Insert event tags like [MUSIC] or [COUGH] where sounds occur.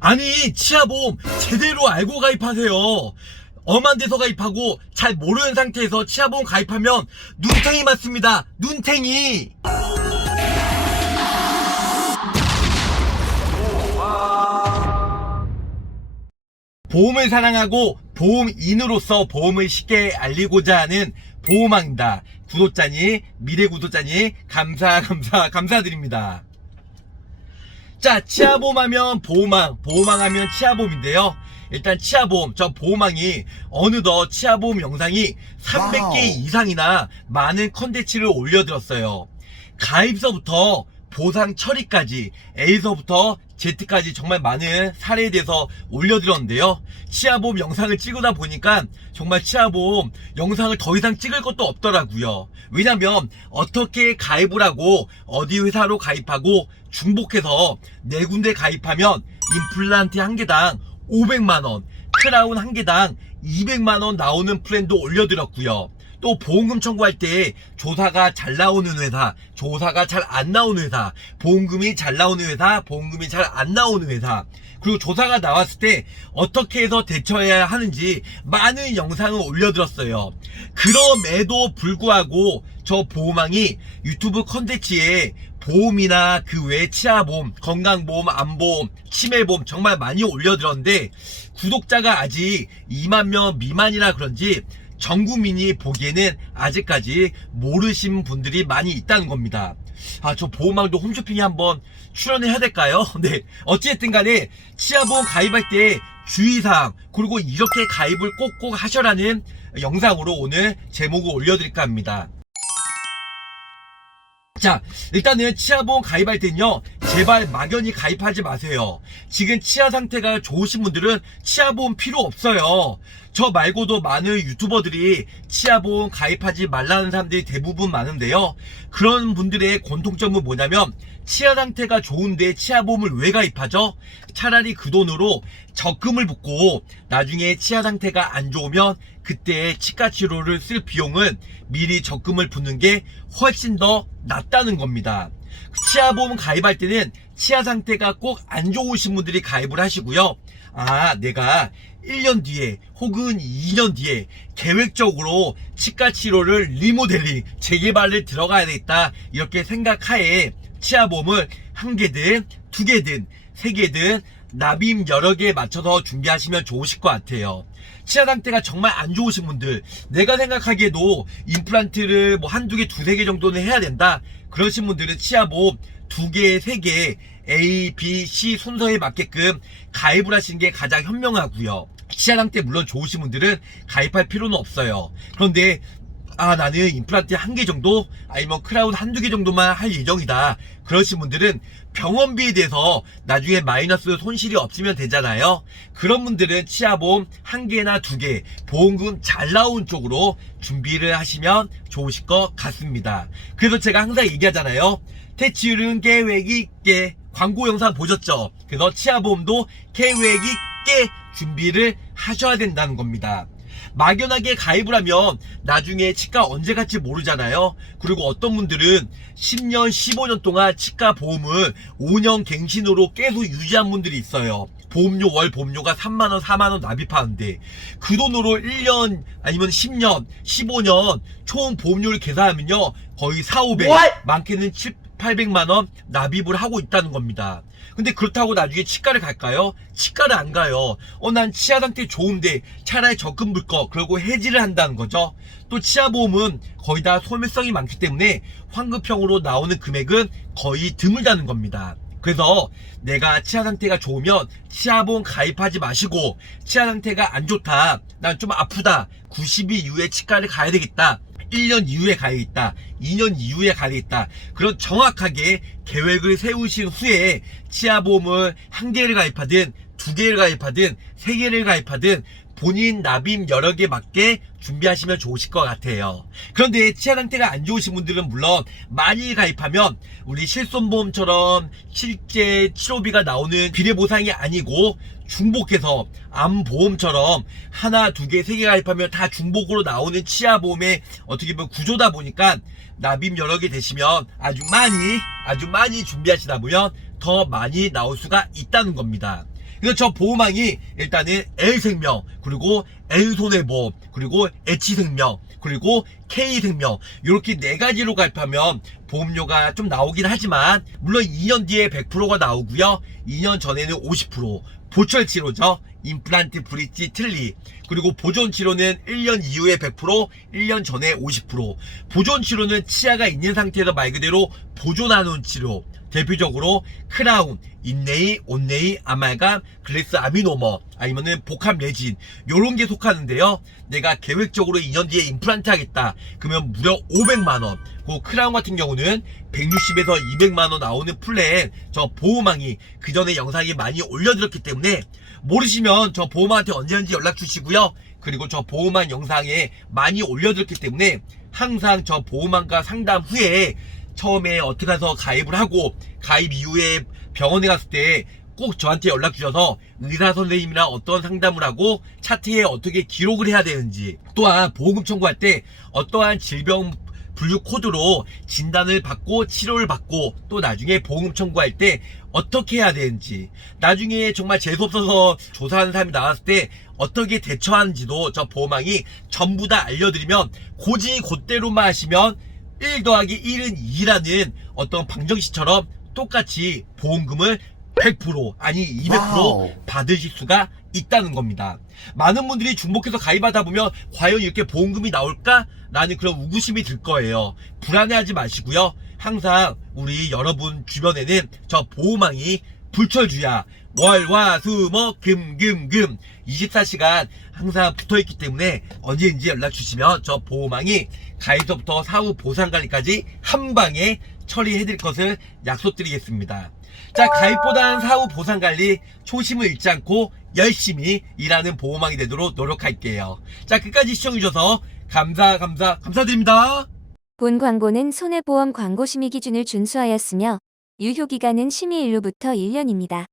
아니 치아보험 제대로 알고 가입하세요. 엄한 데서 가입하고 잘 모르는 상태에서 치아보험 가입하면 눈탱이 맞습니다. 눈탱이. 보험을 사랑하고 보험인으로서 보험을 쉽게 알리고자 하는 보험왕입니다. 구독자니 미래 구독자니 감사 감사 감사드립니다. 자, 치아보험 하면 보험왕, 보험왕하면 치아보험인데요. 일단 치아보험, 저 보험왕이 어느덧 치아보험 영상이 300개 와우. 이상이나 많은 컨텐츠를 올려드렸어요. 가입서부터 보상 처리까지 A서부터 Z까지 정말 많은 사례에 대해서 올려드렸는데요. 치아보험 영상을 찍으다 보니까 정말 치아보험 영상을 더 이상 찍을 것도 없더라고요. 왜냐면 어떻게 가입을 하고 어디 회사로 가입하고 중복해서 네 군데 가입하면 임플란트 한 개당 500만원, 크라운 한 개당 200만원 나오는 플랜도 올려드렸고요. 또 보험금 청구할 때 조사가 잘 나오는 회사, 조사가 잘 안 나오는 회사, 보험금이 잘 나오는 회사, 보험금이 잘 안 나오는 회사, 그리고 조사가 나왔을 때 어떻게 해서 대처해야 하는지 많은 영상을 올려드렸어요. 그럼에도 불구하고 저 보험왕이 유튜브 컨텐츠에 보험이나 그 외 치아보험, 건강보험, 암보험, 치매보험 정말 많이 올려드렸는데 구독자가 아직 2만 명 미만이라 그런지 전 국민이 보기에는 아직까지 모르신 분들이 많이 있다는 겁니다. 아, 저 보험왕도 홈쇼핑에 한번 출연해야 될까요? [LAUGHS] 네. 어찌됐든 간에 치아보험 가입할 때 주의사항, 그리고 이렇게 가입을 꼭꼭 하셔라는 영상으로 오늘 제목을 올려드릴까 합니다. 자, 일단은 치아보험 가입할 때는요, 제발 막연히 가입하지 마세요. 지금 치아 상태가 좋으신 분들은 치아보험 필요 없어요. 저 말고도 많은 유튜버들이 치아보험 가입하지 말라는 사람들이 대부분 많은데요. 그런 분들의 공통점은 뭐냐면, 치아 상태가 좋은데 치아보험을 왜 가입하죠? 차라리 그 돈으로 적금을 붓고 나중에 치아 상태가 안 좋으면 그때 치과 치료를 쓸 비용은 미리 적금을 붓는 게 훨씬 더 낫다는 겁니다. 치아보험 가입할 때는 치아 상태가 꼭 안 좋으신 분들이 가입을 하시고요. 아, 내가 1년 뒤에 혹은 2년 뒤에 계획적으로 치과 치료를 리모델링, 재개발을 들어가야 되겠다. 이렇게 생각하에 치아보험을 한 개든 두 개든 세 개든 납입 여러 개에 맞춰서 준비하시면 좋으실 것 같아요. 치아 상태가 정말 안 좋으신 분들, 내가 생각하기에도 임플란트를 뭐 한두 개, 두세 개 정도는 해야 된다. 그러신 분들은 치아보험 두 개, 세 개, A, B, C 순서에 맞게끔 가입을 하시는 게 가장 현명하고요. 치아 상태 물론 좋으신 분들은 가입할 필요는 없어요. 그런데 아 나는 임플란트 한 개 정도 아니면 크라운 한두 개 정도만 할 예정이다. 그러신 분들은 병원비에 대해서 나중에 마이너스 손실이 없으면 되잖아요. 그런 분들은 치아보험 한 개나 두 개 보험금 잘 나온 쪽으로 준비를 하시면 좋으실 것 같습니다. 그래서 제가 항상 얘기하잖아요. 퇴치율은 계획 있게. 광고 영상 보셨죠? 그래서 치아보험도 계획 있게 준비를 하셔야 된다는 겁니다 막연하게 가입을 하면 나중에 치과 언제 갈지 모르잖아요. 그리고 어떤 분들은 10년, 15년 동안 치과 보험을 5년 갱신으로 계속 유지한 분들이 있어요. 보험료, 월 보험료가 3만원, 4만원 납입하는데 그 돈으로 1년 아니면 10년, 15년 총 보험료를 계산하면요. 거의 4, 500, What? 많게는 7, 800만원 납입을 하고 있다는 겁니다. 근데 그렇다고 나중에 치과를 갈까요? 치과를 안 가요. 어, 난 치아 상태 좋은데 차라리 적금 물 거, 그러고 해지를 한다는 거죠. 또 치아보험은 거의 다 소멸성이 많기 때문에 환급형으로 나오는 금액은 거의 드물다는 겁니다. 그래서 내가 치아 상태가 좋으면 치아보험 가입하지 마시고 치아 상태가 안 좋다. 난 좀 아프다. 90일 이후에 치과를 가야 되겠다. 1년 이후에 가야겠다. 2년 이후에 가야겠다. 그런 정확하게 계획을 세우신 후에 치아보험을 한 개를 가입하든 두 개를 가입하든 세 개를 가입하든 본인 납입 개 맞게 준비하시면 좋으실 것 같아요. 그런데 치아 상태가 안 좋으신 분들은 물론 많이 가입하면 우리 실손보험처럼 실제 치료비가 나오는 비례 보상이 아니고 중복해서 암보험처럼 하나, 두 개, 세 개 가입하면 다 중복으로 나오는 치아보험의 어떻게 보면 구조다 보니까 납입 개 되시면 아주 많이, 아주 많이 준비하시다 보면 더 많이 나올 수가 있다는 겁니다. 그래서 저 보험왕이 일단은 L생명, 그리고 N손해보험, 그리고 H생명, 그리고 K생명 이렇게 네 가지로 가입하면 보험료가 좀 나오긴 하지만 물론 2년 뒤에 100%가 나오고요. 2년 전에는 50% 보철 치료죠. 임플란트, 브릿지, 틀리. 그리고 보존 치료는 1년 이후에 100%, 1년 전에 50%. 보존 치료는 치아가 있는 상태에서 말 그대로 보존하는 치료. 대표적으로 크라운, 인네이, 온네이, 아말감, 글래스 아미노머, 아니면은 복합 레진 요런 게 속 하는데요. 내가 계획적으로 2년 뒤에 임플란트 하겠다. 그러면 무려 500만원. 그 크라운 같은 경우는 160에서 200만원 나오는 플랜 저 보호망이 그 전에 영상이 많이 올려드렸기 때문에 모르시면 저 보호망한테 언제든지 연락 주시고요. 그리고 저 보호망 영상에 많이 올려드렸기 때문에 항상 저 보호망과 상담 후에 처음에 어떻게 해서 가입을 하고 가입 이후에 병원에 갔을 때 꼭 저한테 연락 주셔서 의사 선생님이랑 어떤 상담을 하고 차트에 어떻게 기록을 해야 되는지 또한 보험금 청구할 때 어떠한 질병 분류 코드로 진단을 받고 치료를 받고 또 나중에 보험금 청구할 때 어떻게 해야 되는지 나중에 정말 재수없어서 조사하는 사람이 나왔을 때 어떻게 대처하는지도 저 보험왕이 전부 다 알려드리면 고지 곧대로만 하시면 1 더하기 1은 2라는 어떤 방정식처럼 똑같이 보험금을 100% 아니 200% 와우. 받으실 수가 있다는 겁니다. 많은 분들이 중복해서 가입하다 보면 과연 이렇게 보험금이 나올까? 라는 그런 우구심이 들 거예요. 불안해하지 마시고요. 항상 우리 여러분 주변에는 저 보호망이 불철주야 월 화 수 목 금 금 금 24시간 항상 붙어 있기 때문에 언제든지 연락 주시면 저 보호망이 가입서부터 사후 보상 관리까지 한 방에 처리해 드릴 것을 약속드리겠습니다. 자 가입보다는 사후 보상 관리 초심을 잃지 않고 열심히 일하는 보호망이 되도록 노력할게요. 자 끝까지 시청해 주셔서 감사 감사 감사드립니다. 본 광고는 손해보험 광고 심의 기준을 준수하였으며 유효기간은 심의 일로부터 1년입니다.